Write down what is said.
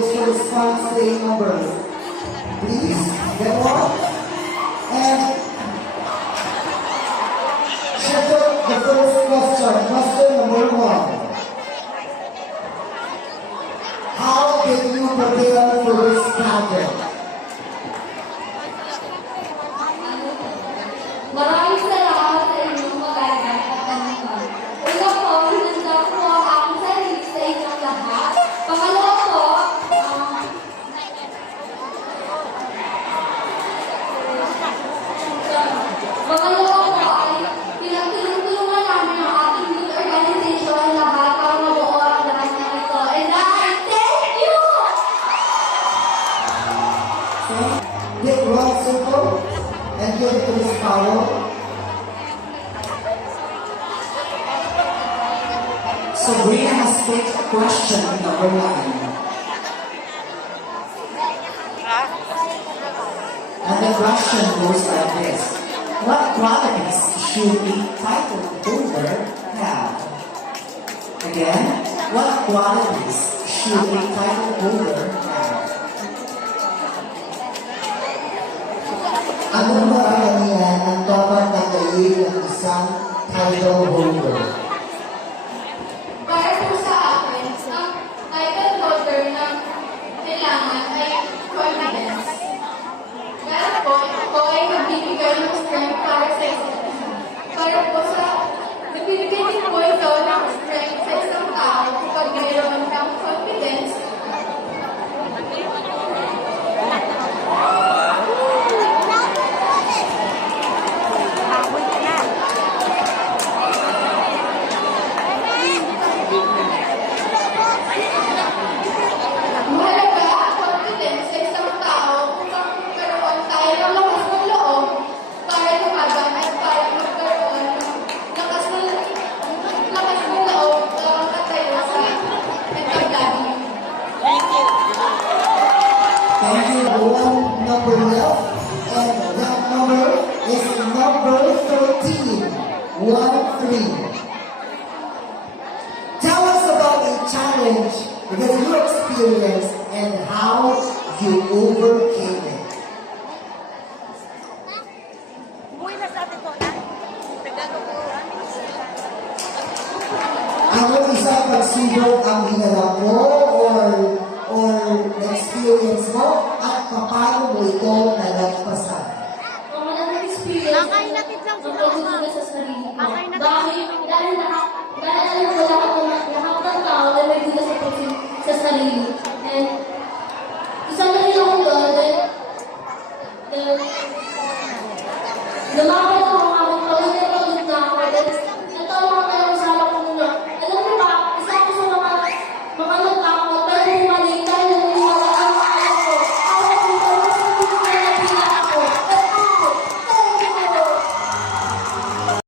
those who respond to the numbers. Please, get on. And check out the first question. Question number 1. How did you prepare for this pageant? Maraming salamat sa inyong magandang katanungan. Una po, hinanda ko ang aking sarili sa inyong lahat. Pangalawa po, ay pinagtulungan namin ang ating youth organization lahat para mabuo ang lahat ng ito. And I thank you! Get well, simple, and give it to Ms. Powell. Sabrina has picked question number 1. And the question goes like this. What qualities should a title holder have? Again, what qualities should a title holder have? Ano ba karamihan ang dapat tanggalin ng isang title holder? Para po sa akin, ang title holder na kailangan ay confidence. Kaya po, ito ay nagbibigay ng strength para sa isa't isa. Para po sa, nagbibigay din po ito ng strength sa isang tao kapag mayroon kang confidence. Mahalaga ang confidence sa isang tao upang magkaroon tayo ng lakas ng loob para lumaban at para magkaroon ng lakas ng loob katayo sa nagpaglaban. Thank you. One number left, and that number is number 13. 1-3. Tell us about a challenge that you experienced and how you overcame it. Ano isang pagsubok ang hinarap mo or na-experience mo at paano mo ito nalagpasan? Ang magandang experience Kakainatid lang sila, ang pagtutunan sa sarili ko. Kakainatid. Dahil wala ako lahat ng tao na may duda sa sarili. And isa na rin ako doon, lumaki